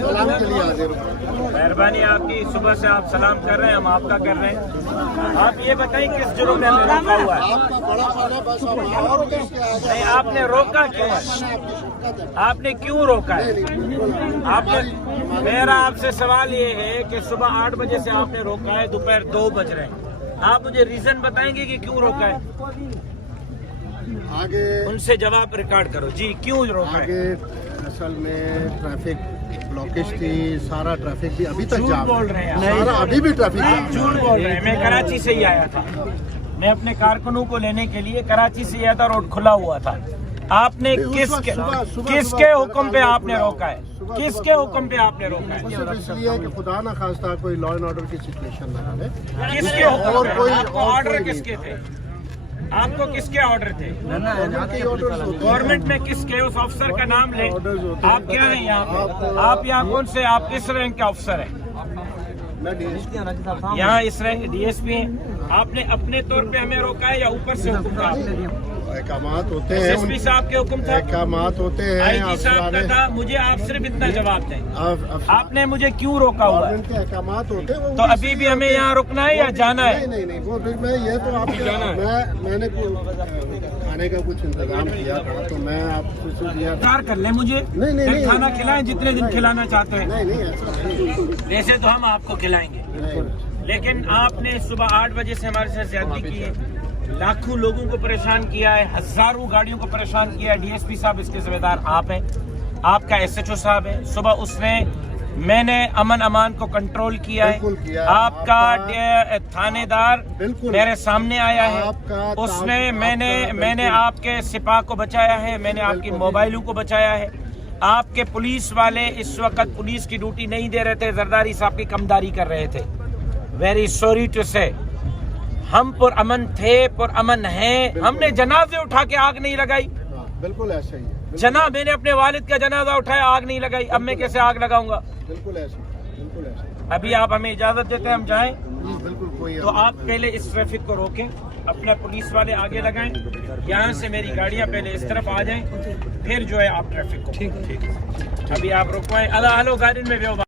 सलाम के लिए हाजिर हूँ। मेहरबानी आपकी, सुबह से आप सलाम कर रहे हैं, हम आपका कर रहे हैं। आप ये बताएं किस जुर्म में हमें रोका हुआ है? आपका बड़ा खाना बस आप और किसके आगे नहीं, आपने रोका क्यों है? आपकी शिरकत है। आपने क्यों रोका है? आपने, मेरा आपसे सवाल ये है कि सुबह 8 बजे से आपने रोका है, दोपहर 2 बज रहे हैं। आप मुझे रीजन बताएंगे कि क्यों रोका है? आगे उनसे जवाब रिकॉर्ड करो जी, क्यों रोका है? आगे असल में ट्रैफिक ब्लॉकेज थी, सारा ट्रैफिक भी अभी तक झूठ जाम बोल रहे हैं आप। सारा अभी भी ट्रैफिक आप जाम झूठ बोल रहे हैं। मैं कराची से ही आया था, मैं अपने कारकुनों को लेने के लिए कराची से आया था, रोड खुला हुआ था। आपने किसके हुक्म पे आपने रोका है? किसके हुक्म पे आपने रोका है? सिर्फ इसलिए कि खुदा ना खास्ता कोई लॉ एंड ऑर्डर की सिचुएशन ना बने। किसके हुक्म और पे? कोई आपको और ऑर्डर कोई किसके थे? आपको किसके ऑर्डर थे? गवर्नमेंट गवर्नमेंट में किसके? उस अफसर का नाम ले। ऑर्डर्स होते हैं। आप क्या हैं यहाँ पे? आप यहाँ कौन से, आप किस रैंक के अफसर हैं? यहाँ इस रैंक डीएसपी हैं। आपने अपने तौर पे हमें रोका है या ऊपर से हुक्म था आपने? अहकामात होते हैं, एसएसपी साहब के हुक्म था, अहकामात होते हैं, आईजी साहब का था। मुझे आप सिर्फ इतना जवाब दें, आपने मुझे क्यों रोका हुआ है? गवर्नमेंट के अहकामात होते हैं। तो अभी भी हमें यहाँ रुकना है या जाना है? नहीं वो फिर मैं ये तो आप मैंने खाने का कुछ इंतजाम किया था तो मैं आपसे दिया था। कार कर ले मुझे, नहीं। खाना खिलाएं जितने दिन खिलाना चाहते हैं। नहीं ऐसा नहीं। वैसे तो हम आपको खिलाएंगे, लेकिन आपने सुबह 8 बजे से हमारे साथ ज्यादती की है, लाखों लोगों को परेशान किया है, हजारों गाड़ियों को परेशान किया है। डीएसपी साहब इसके जिम्मेदार आप हैं, आपका एसएचओ साहब है। सुबह उसने, मैंने अमन अमान को कंट्रोल किया है। आपका थानेदार मेरे सामने आया है, उसने मैंने आपके सिपाह को बचाया है, मैंने आपकी मोबाइलों को बचाया है। आपके पुलिस वाले इस वक्त पुलिस की ड्यूटी नहीं दे रहे थे, जरदारी साहब की कमदारी कर रहे थे। वेरी सॉरी टू से, हम पुरअमन थे, पुरअमन हैं। हमने जनाजे उठा के आग नहीं लगाई। बिल्कुल ऐसा ही है। जनाब, मैंने अपने वालिद का जनाजा उठाया, आग नहीं लगाई। अब मैं कैसे आग लगाऊंगा? बिल्कुल ऐसा। अभी आप हमें इजाजत देते हैं हम जाएं? बिल्कुल कोई तो आप पहले इस ट्रैफिक को रोकें, अपना पुलिस वाले आगे लगाएं, यहाँ से मेरी गाड़ियाँ पहले इस तरफ आ जाएं, फिर जो है आप ट्रैफिक को ठीक। अभी आप रुकवाएं। हेलो गाड़ी में